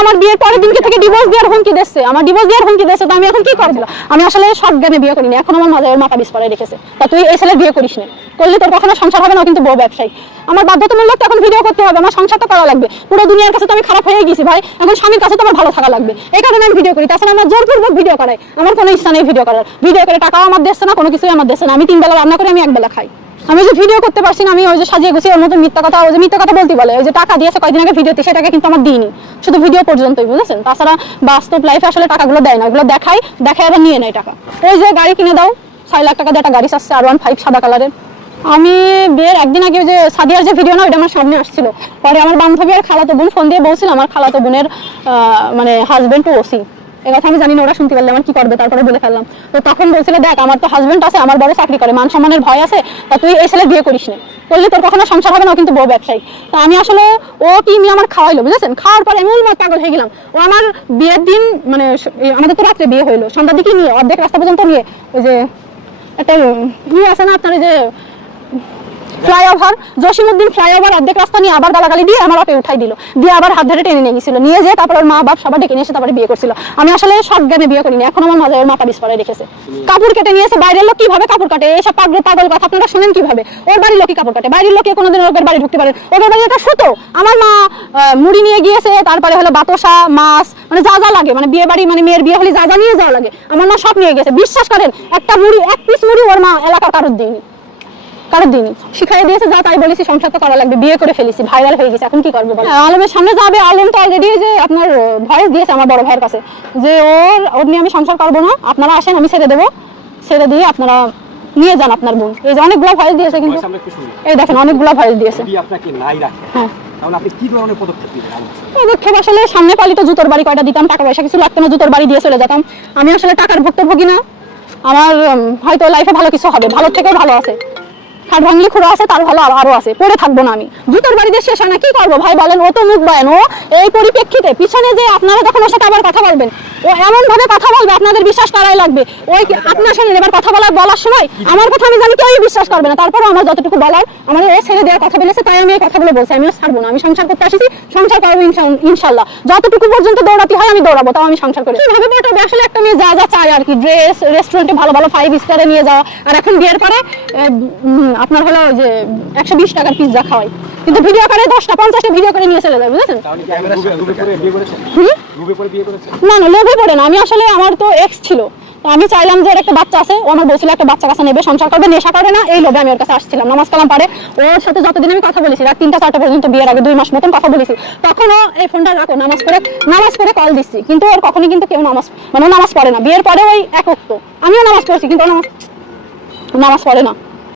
আমার বিয়ের পরের দিনকে থেকে ডিভোর্স দেওয়ার হুমকি দিচ্ছে। আমার ডিভোর্স দেওয়ার হুমকি দিচ্ছে, তো আমি এখন কি করব? আমি আসলে সব জ্ঞানে বিয়ে করিনি, এখন আমার মাঝে মাথা বিষ পড়ায় রেখেছে। তা তুই এই ছেলে বিয়ে করিস না। করলে তোর কখনো সংসার হবে না কিন্তু বউ ব্যবসায়ী। আমার বাধ্যতামূলক এখন ভিডিও করতে হবে, আমার সংসার তো করা লাগবে। পুরো দুনিয়ার কাছে তো আমি খারাপ হয়ে গেছি ভাই, এখন স্বামীর কাছে তো আমার ভালো থাকা লাগবে। এই কারণে আমি ভিডিও করি, তাছাড়া আমার জোরপূর্বক ভিডিও করাই। আমার কোনো ইচ্ছা নেই ভিডিও করার। ভিডিও করে টাকাও আমার দিচ্ছে না, কোনো কিছুই আমার দিচ্ছে না। আমি তিন বেলা রান্না করে আমি এক বেলা খাই। আমি যে ভিডিও করতে পারছি না, আমি ওই যে সাজিয়ে গুছিয়ে ওর মতো মিথ্যা কথা, ওই যে মিথ্যা কথা বলতে বলে, ওই যে টাকা দিয়েছে কয়দিন আগে ভিডিওতে সেটাকে কিন্তু আমার দিইনি। শুধু ভিডিও পর্যন্তই, বুঝেছেন? তাছাড়া বাস্তব লাইফে আসলে টাকাগুলো দেয় না, ওগুলো দেখাই দেখায় আবার নিয়ে নেয় টাকা। ওই যে গাড়ি কিনে দাও, ছয় লাখ টাকা দিয়ে একটা গাড়ি চাচ্ছে আর ওয়ান ফাইভ সাদা কালারের আমি বিয়ের একদিন আগে যে সাদিয়ার যে ভিডিও না, ওইটা আমার সামনে আসছিল। পরে আমার বান্ধবী আর খালাতো বোন, ফোন দিয়ে বলছিল, আমার খালাতো বোনের মানে হাজব্যান্ড ওসি। কথা আমি জানি না ওরা শুনতে পারলে আমার কি করবে, তারপরে বলে ফেললাম। তো তখন বলছিল, দেখ, আমার তো হাজবেন্ড আছে, আমার বড় চাকরি করে, মান সম্মানের ভয় আছে, তা তুই এই ছেলে বিয়ে করিস না। করলে তোর কখনো সংসার হবে না কিন্তু বউ ব্যবসায়ী। তো আমি আসলে, ও কি নিয়ে আমার খাওয়াইলো, বুঝেছেন? খাওয়ার পর এমন মত পাগল হয়ে গেলাম। ও আমার বিয়ের দিন মানে আমাদের তো রাত্রে বিয়ে হইল, সন্ধ্যার দিকে নিয়ে, অর্ধেক রাস্তা পর্যন্ত নিয়ে, ওই যে, একটা ইয়ে আছে না আপনার যে ফ্লাইওভার, জসিমউদ্দিন ফ্লাইওভার, অর্ধেক রাস্তা নিয়ে আবার দিয়ে আমার বাপে উঠাই দিল। দিয়ে আবার হাত ধরে টেনে নিয়ে গেছিল। নিয়ে যেয়ে তারপর ওর মা বাপ ডেকে এসে তারপরে বিয়ে করছিল। আমি আসলে সব জ্ঞানে বিয়ে করিনি। এখন আমার মাঝে ওর মাথা রেখেছে। কাপড় কেটে নিয়েছে বাইরের লোক কীভাবে কাপড় কাটে? এসব পাগল পাগল কথা আপনারা শুনেন কীভাবে? ওর বাড়ির লোকই কাপড় কাটে। বাইরের লোকে কোনোদিন ওদের বাড়ি ঢুকতে পারে ওদের বাড়ি একটা সুতো। আমার মা মুড়ি নিয়ে গিয়েছে, তারপরে হলো বাতসা, মাছ মানে যা যা লাগে। মানে বিয়ে বাড়ি মানে মেয়ের বিয়ে হলে যা যা নিয়ে যাওয়া লাগে। আমার মা সব নিয়ে গেছে। বিশ্বাস করেন, একটা মুড়ি, এক পিস মুড়ি ওর মা এলাকার কারোর দিইনি কারোর দিনই। শিখাই দিয়েছে যা তাই বলেছি সংসার তো করা লাগবে বিয়ে করে ফেলেছি ভাইরাল হয়ে গেছে এখন কি করব বলো? হ্যাঁ, আলমের সামনে যাবে আলম তো অলরেডি যে আপনার ভয়েস দিয়েছে আমার বড় ভাইয়ের কাছে যে ওর ওর নিয়ে আমি সংসার করব না আপনারা আসেন আমি ছেড়ে দেবো ছেড়ে দিয়ে আপনারা নিয়ে যান আপনার বোন। এই যে অনেকগুলো ভয়েস দিয়েছে কিন্তু এই দেখেন অনেকগুলো ভয়েস দিয়েছে। আপনাকে নাই রাখে হ্যাঁ। তাহলে আপনি কি ধরনের পদক্ষেপ আমার আসলে সামনে পালি জুতোর বাড়ি কয়টা দিতাম টাকা পয়সা কিছু লাগতো না জুতোর বাড়ি দিয়ে চলে যেতাম। আমি আসলে টাকার ভুক্তভোগী না। আমার হয়তো লাইফে ভালো কিছু হবে ভালো থেকেও ভালো আছে। খাট ভাঙলি খুঁড়ো আছে, তার ভালো আরও আছে, পড়ে থাকব না আমি। জুতোর বাড়িতে শেষ হয় না, কি করব ভাই বলেন? ও তো মুখ বয়ান, ও এই পরিপ্রেক্ষিতে পিছনে যে আপনারা তখন ওর সাথে আবার কথা বলবেন, ও এমন ভাবে কথা বলবে, আপনাদের বিশ্বাস করাই লাগবে। ওই আপনার সাথে এবার কথা বলার বলার সময় আমার কথা আমি জানি কেউই বিশ্বাস করবে না। তারপরে আমার যতটুকু বলার, আমার ও ছেড়ে দেওয়ার কথা বলেছে, তাই আমি এই কথাগুলো বলছি। আমিও ছাড়বো না, আমি সংসার করতে আসিছি, সংসার করব ইনশাল্লাহ। যতটুকু পর্যন্ত দৌড়াতে হয়, আমি দৌড়াবো, তাও আমি সংসার করি। কীভাবে পটাবে আসলে একটা মেয়ে যা যা চায় আর কি ড্রেস রেস্টুরেন্টে ভালো ভালো ফাইভ স্টারে নিয়ে যাওয়া। আর এখন বিয়ের পরে আপনার হলো ওই যে একশো বিশ টাকার পিৎজা খাওয়াই। কিন্তু ভিডিও করে দশটা পঞ্চাশটা ভিডিও করে নিয়ে চলে যাবে বুঝেছেন? না না লোভে পড়ে না। আমি আসলে আমার তো এক্স ছিল। আমি চাইলাম যে একটা বাচ্চা আছে, ও আমার বলছিল একটা বাচ্চা কাছে নেবে, সংসার করবে, নেশা করবে না, এই লোভে আমি ওর কাছে আসছিলাম। নামাজ কালাম পারে, ওর সাথে যতদিন আমি কথা বলেছি, রাত তিনটা চারটা পর্যন্ত বিয়ের আগে দুই মাস মতন কথা বলেছি তখনও এই ফোনটা রাখো, নামাজ করে নামাজ করে কল দিচ্ছি। কিন্তু ওর কখনই কিন্তু কেউ নামাজ মানে নামাজ পড়ে না। বিয়ের পরে ওই একক তো আমিও নামাজ পড়ছি, কিন্তু নামাজ নামাজ পড়ে না।